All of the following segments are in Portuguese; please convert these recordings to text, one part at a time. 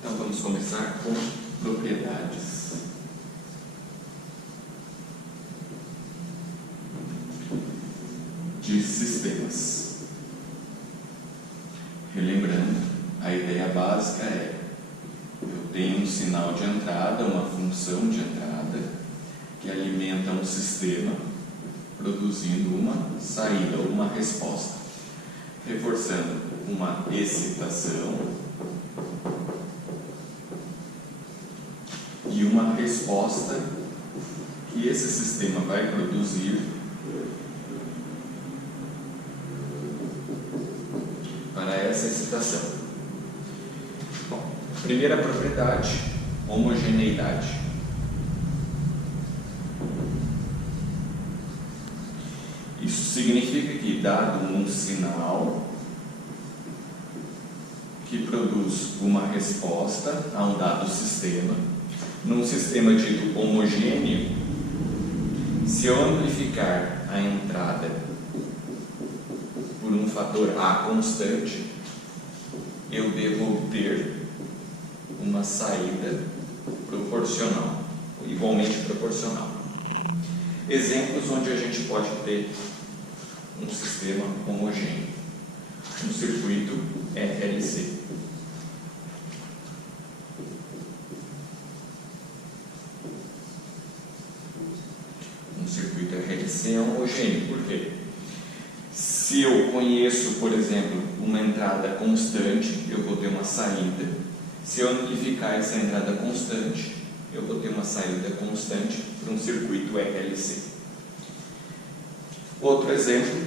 Então vamos começar com propriedades. De sistemas. Relembrando, a ideia básica é: eu tenho um sinal de entrada, uma função de entrada, que alimenta um sistema, produzindo uma saída, uma resposta, reforçando uma excitação e uma resposta que esse sistema vai produzir para essa excitação. Bom, primeira propriedade, homogeneidade. Isso significa que, dado um sinal que produz uma resposta a um dado sistema, num sistema dito homogêneo, se eu amplificar a entrada por um fator A constante, eu devo obter uma saída proporcional, igualmente proporcional. Exemplos onde a gente pode ter um sistema homogêneo: um circuito RLC. Um circuito RLC é homogêneo, por quê? Se eu conheço, por exemplo, uma entrada constante, eu vou ter uma saída. Se eu amplificar essa entrada constante, eu vou ter uma saída constante para um circuito RLC. Outro exemplo: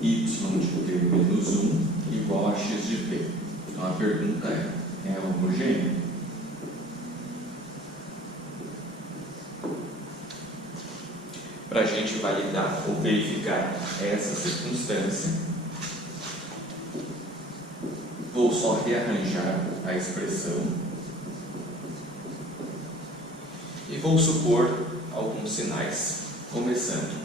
y de t menos 1 igual a x de t. Então a pergunta é homogêneo? Para a gente validar ou verificar essa circunstância, vou só rearranjar a expressão e vou supor alguns sinais. Começando,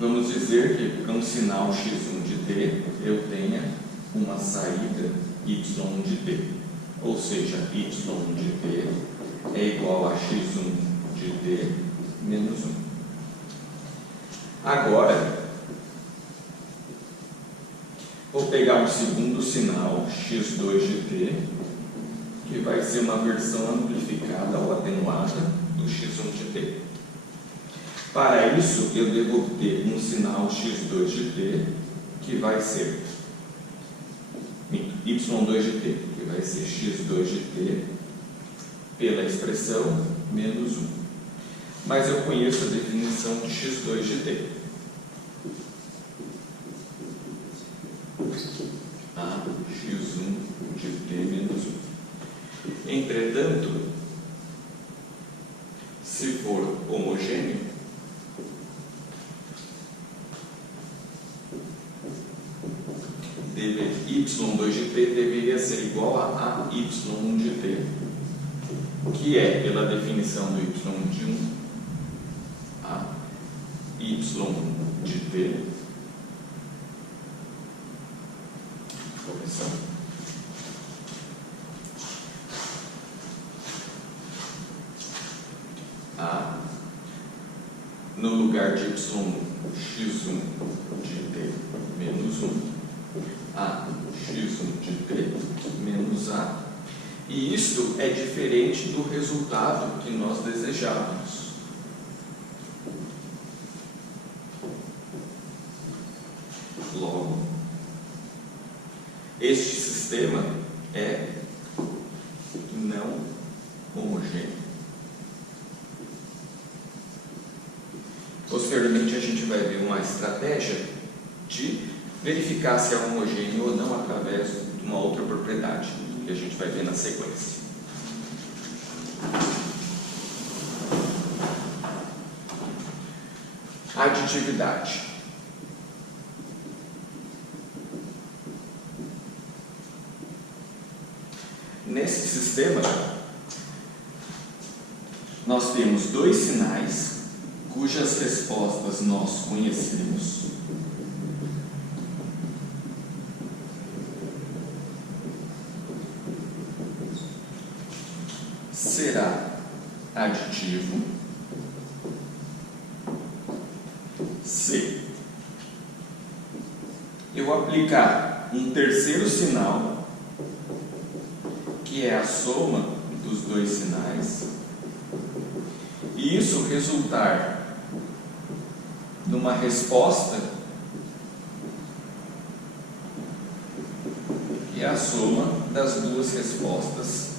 vamos dizer que para um sinal x1 de t eu tenha uma saída y de t, ou seja, y de t é igual a x1 de t menos 1. Agora, vou pegar o segundo sinal, x2 de t, que vai ser uma versão amplificada ou atenuada do x1 de t. Para isso, eu devo obter um sinal x2 de t, que vai ser y2 de t, que vai ser x2 de t pela expressão menos 1. Mas eu conheço a definição de x2 de t. A x1 de t menos 1. Entretanto, se for homogêneo, y2 de t deveria ser igual a y1 de t, que é, pela definição do y1 de 1, a y de t a, no lugar de y1, x1 de t menos 1, a x1 de t menos a, e isto é diferente do resultado que nós desejávamos. Logo, este sistema é não homogêneo. Posteriormente, a gente vai ver uma estratégia de verificar se é homogêneo ou não através de uma outra propriedade, que a gente vai ver na sequência. Aditividade. Nesse sistema, nós temos dois sinais cujas respostas nós conhecemos aditivo, se eu aplicar um terceiro sinal, que é a soma dos dois sinais, e isso resultar numa resposta que é a soma das duas respostas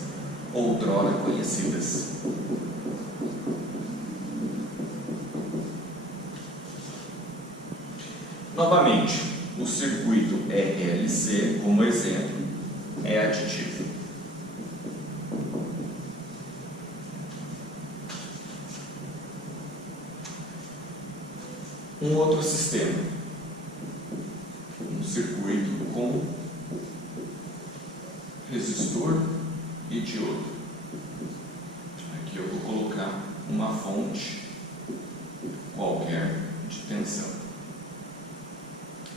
outrora conhecidas. Novamente, o circuito RLC, como exemplo, é aditivo. Um outro sistema, um circuito com resistor e diodo. Aqui eu vou colocar uma fonte qualquer de tensão.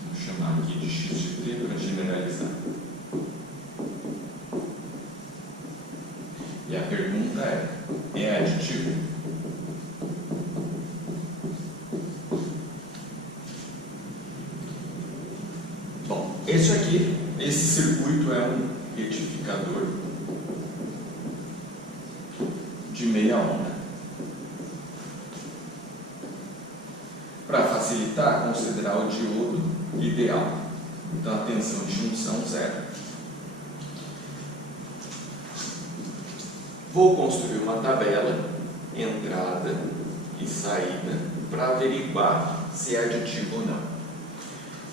Vou chamar aqui de X de T para generalizar. E a pergunta é aditivo? Bom, esse circuito é um retificador de meia onda. Para facilitar, considerar o diodo ideal. Então, a tensão de junção zero. Vou construir uma tabela, entrada e saída, para averiguar se é aditivo ou não.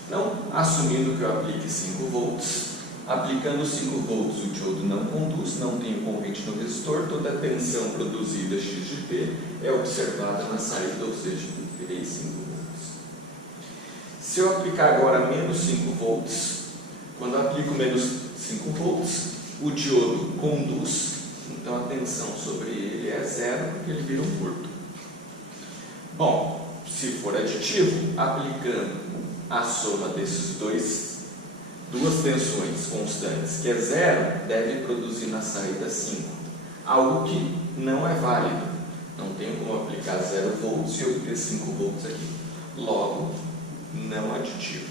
Então, assumindo que eu aplique 5 volts, aplicando 5 volts o diodo não conduz, não tem corrente no resistor, toda a tensão produzida X de T é observada na saída, ou seja, terei 5 volts. Se eu aplicar agora menos 5 volts, quando eu aplico menos 5 volts, o diodo conduz, então a tensão sobre ele é zero, porque ele vira um curto. Bom, se for aditivo, aplicando a soma desses duas tensões constantes, que é zero, deve produzir na saída 5. Algo que não é válido. Não tenho como aplicar 0 volts e obter 5 volts aqui. Logo, não aditivo.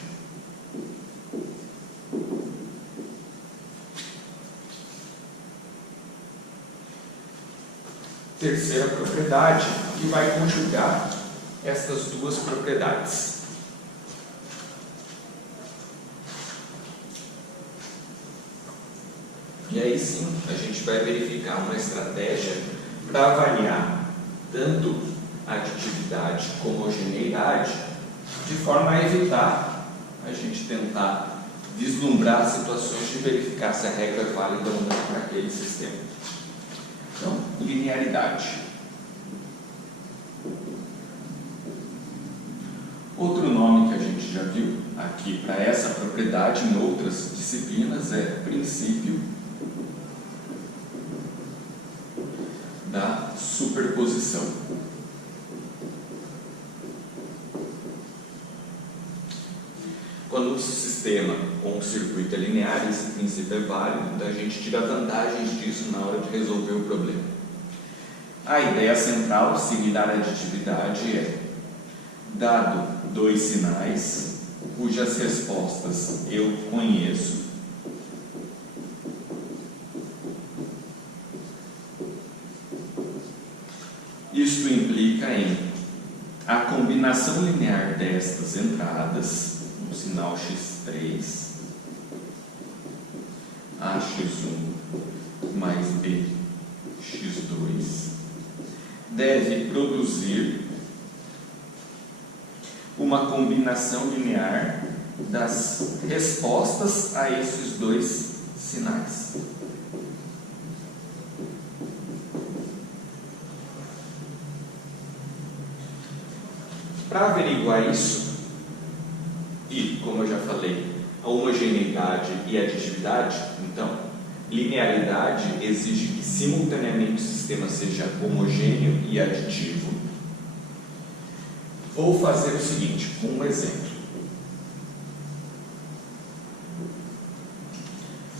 Terceira propriedade, que vai conjugar estas duas propriedades. E aí sim, a gente vai verificar uma estratégia para avaliar tanto a aditividade como a homogeneidade, de forma a evitar a gente tentar vislumbrar situações de verificar se a regra é válida ou não para aquele sistema. Então, linearidade. Outro nome que a gente já viu aqui para essa propriedade em outras disciplinas é princípio da superposição. Quando o sistema com o circuito é linear, esse princípio é válido, então a gente tira vantagens disso na hora de resolver o problema. A ideia central, similar à aditividade, é: dado dois sinais, cujas respostas eu conheço, isto implica em a combinação linear destas entradas, um sinal x3, ax1 mais bx2, deve produzir uma combinação linear das respostas a esses dois sinais. Para averiguar isso, e como eu já falei, a homogeneidade e a aditividade, então, linearidade exige que simultaneamente o sistema seja homogêneo e aditivo. Vou fazer o seguinte, com um exemplo.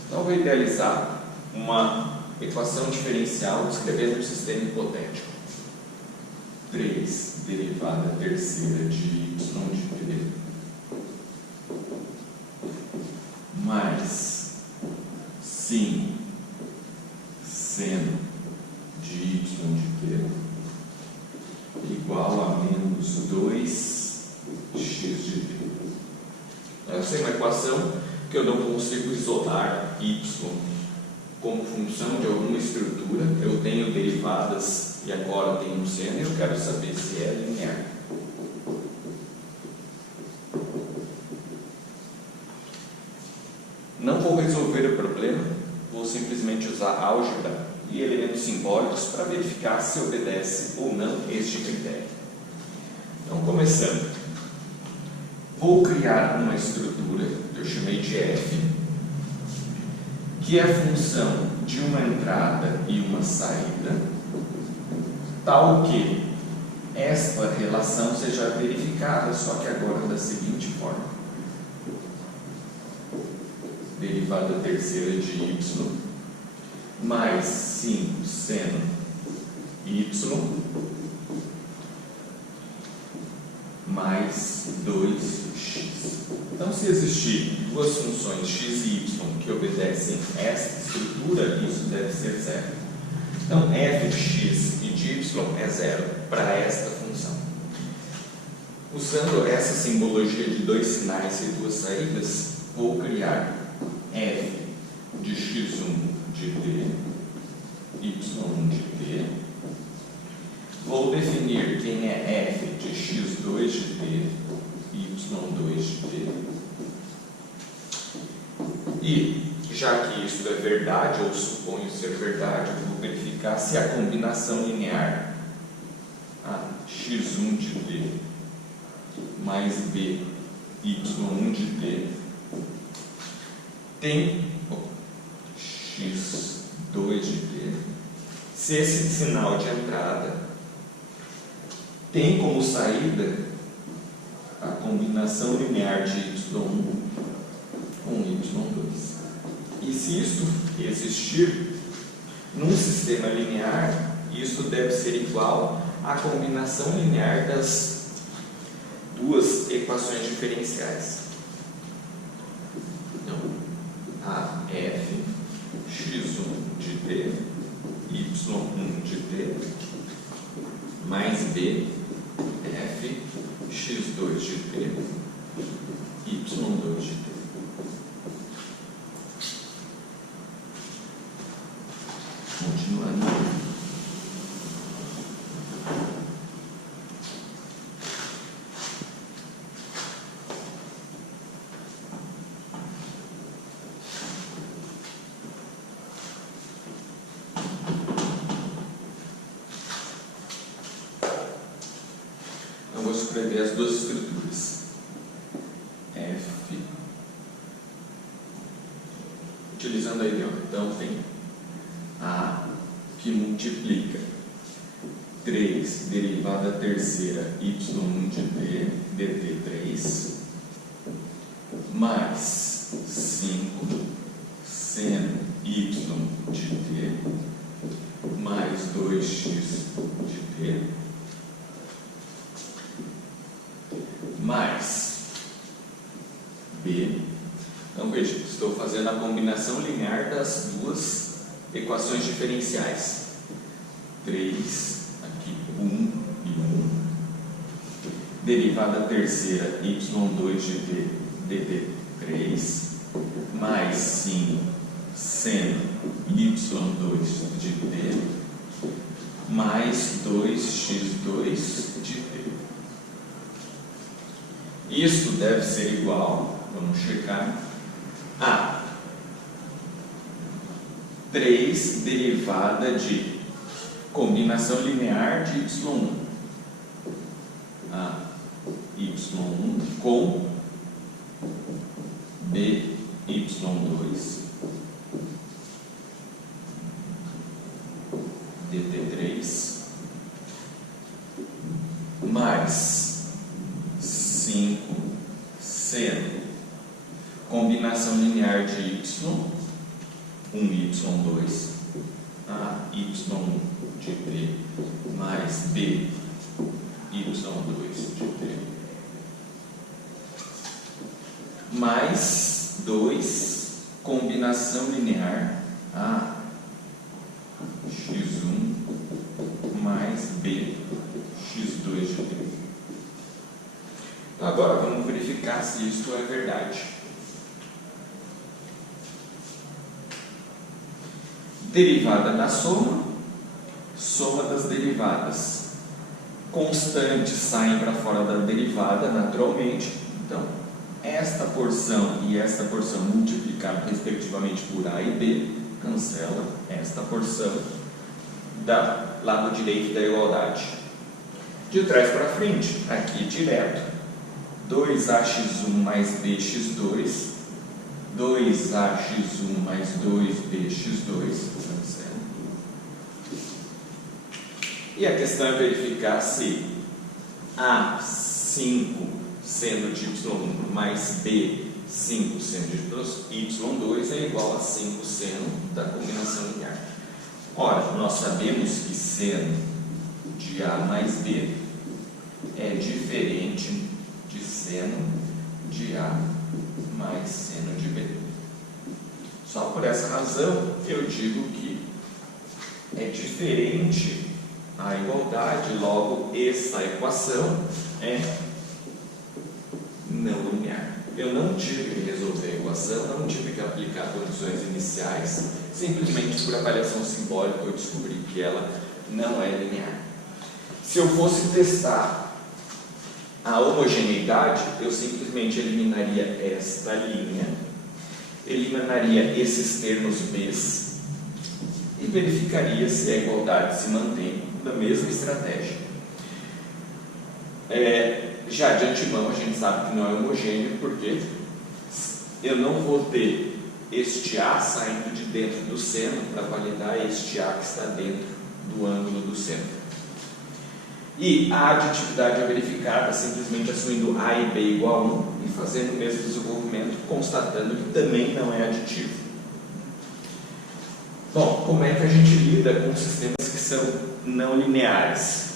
Então, vou idealizar uma equação diferencial descrevendo um sistema hipotético. 3 derivada terceira de y de t mais 5 seno de y de t igual a menos 2x de t. Essa é uma equação que eu não consigo isolar y como função de alguma estrutura. Eu tenho derivadas e agora tenho um seno e eu quero saber se é linear. Não vou resolver o problema, vou simplesmente usar álgebra e elementos simbólicos para verificar se obedece ou não este critério. Então, começando, vou criar uma estrutura que eu chamei de f, que é função de uma entrada e uma saída, tal que esta relação seja verificada, só que agora da seguinte forma: derivada terceira de y mais 5 seno y mais 2x. Então, se existir duas funções x e y que obedecem esta estrutura, isso deve ser zero. Então, f de x e de y é zero para esta função. Usando essa simbologia de dois sinais e duas saídas, vou criar f de x1 de t, y1 de t. Vou definir quem é f de x2 de t, y2 de t. E, já que isso é verdade, ou suponho ser verdade, eu vou verificar se a combinação linear a x1 de t mais b, y1 de t tem x2 de t, se esse sinal de entrada tem como saída a combinação linear de y1 com y2. E se isso existir num sistema linear, isso deve ser igual à combinação linear das duas equações diferenciais. Então, a f x1 de t, y1 de t, mais b f x2 de t, y2 de t. Continuando. Eu vou escrever as duas estruturas. F, utilizando a ideia. Então, tem A que multiplica 3 derivada terceira y1 de t, dt3, mais 5 seno y de t, mais 2x de t, mais b. Então, veja, estou fazendo a combinação linear das duas equações diferenciais. 3, aqui 1 e 1, derivada terceira y2 de t, dt3, mais 5 seno y2 de t, mais 2x2 de t. Isso deve ser igual, vamos checar, a 3 derivada de combinação linear de y1, a y1 com by2 dt3 mais 5 seno combinação linear de y, 1y2, a y1 de t mais b Y2 de T mais 2 combinação linear A x1 mais B x2 de T. Então, agora vamos verificar se isto é verdade. Derivada da soma, soma das derivadas. Constantes saem para fora da derivada naturalmente. Então, esta porção e esta porção multiplicada respectivamente por A e B, cancela esta porção do lado direito da igualdade. De trás para frente, aqui direto, 2ax1 mais bx2, 2ax1 mais 2bx2, cancela. E a questão é verificar se A5 seno de y1 mais B5 seno de y2 é igual a 5 seno da combinação linear. Ora, nós sabemos que seno de A mais B é diferente de seno de A mais seno de B. Só por essa razão eu digo que é diferente a igualdade, logo essa equação é não linear. Eu não tive que resolver a equação, não tive que aplicar condições iniciais, simplesmente por avaliação simbólica eu descobri que ela não é linear. Se eu fosse testar a homogeneidade, eu simplesmente eliminaria esta linha, eliminaria esses termos B's e verificaria se a igualdade se mantém da mesma estratégia. Já de antemão a gente sabe que não é homogêneo, porque eu não vou ter este A saindo de dentro do seno para validar este A que está dentro do ângulo do seno. E a aditividade é verificada simplesmente assumindo A e B igual a 1 e fazendo o mesmo desenvolvimento, constatando que também não é aditivo. Bom, como é que a gente lida com sistemas que são não lineares?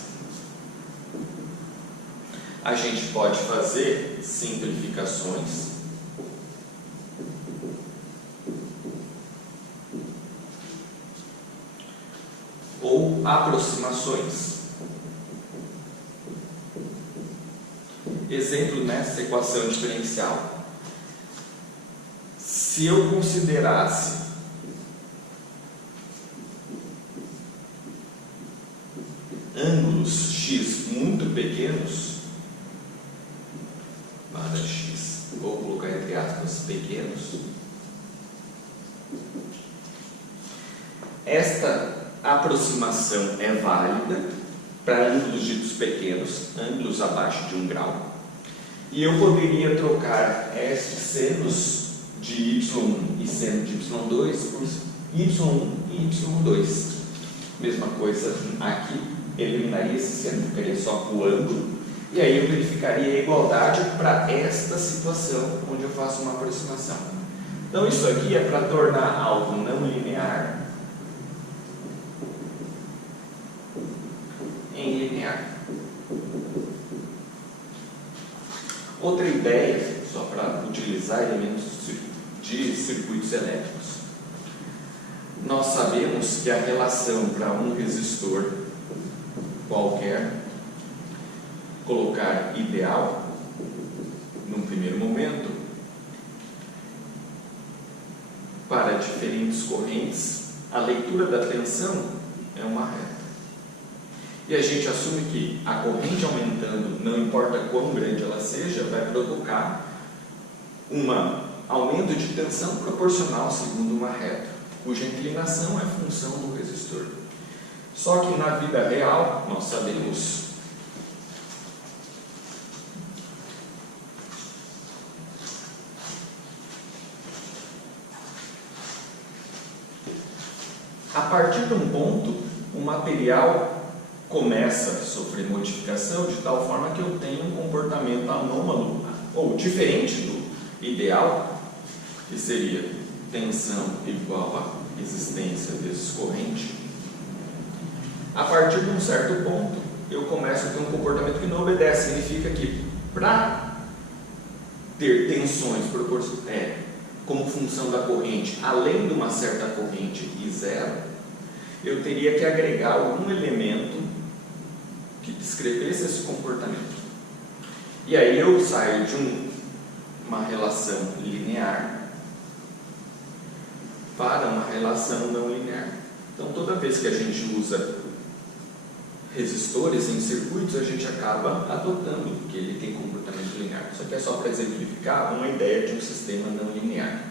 A gente pode fazer simplificações ou aproximações. Exemplo nessa equação diferencial. Se eu considerasse ângulos x muito pequenos, para x, vou colocar entre aspas pequenos, esta aproximação é válida para ângulos ditos pequenos, ângulos abaixo de 1 grau, e eu poderia trocar estes senos de y1 e seno de y2 por y1 e y2. Mesma coisa aqui, eliminaria esse seno, ficaria só com o ângulo, e aí eu verificaria a igualdade para esta situação, onde eu faço uma aproximação. Então isso aqui é para tornar algo não linear em linear. Outra ideia, só para utilizar elementos de circuitos elétricos. Nós sabemos que a relação para um resistor qualquer, colocar ideal, num primeiro momento, para diferentes correntes, a leitura da tensão é uma reta. E a gente assume que a corrente aumentando, não importa quão grande ela seja, vai provocar um aumento de tensão proporcional segundo uma reta, cuja inclinação é função do resistor. Só que na vida real, nós sabemos a partir de um ponto, o material começa a sofrer modificação de tal forma que eu tenho um comportamento anômalo ou diferente do ideal, que seria tensão igual a resistência vezes corrente. A partir de um certo ponto, eu começo a ter um comportamento que não obedece. Significa que para ter tensões como função da corrente, além de uma certa corrente e zero, eu teria que agregar algum elemento que descrevesse esse comportamento. E aí eu saio de uma relação linear para uma relação não linear. Então, toda vez que a gente usa resistores em circuitos, a gente acaba adotando que ele tem comportamento linear. Isso aqui é só para exemplificar uma ideia de um sistema não linear.